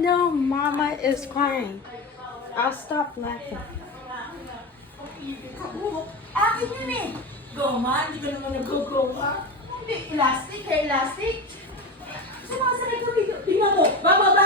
know Mama is crying. I'll stop laughing. Akin yun eh. Goma, hindi ka naman nag-goma. Hindi, elastic, hair elastic. Sumasakit ka dito. Tingnan mo, bababa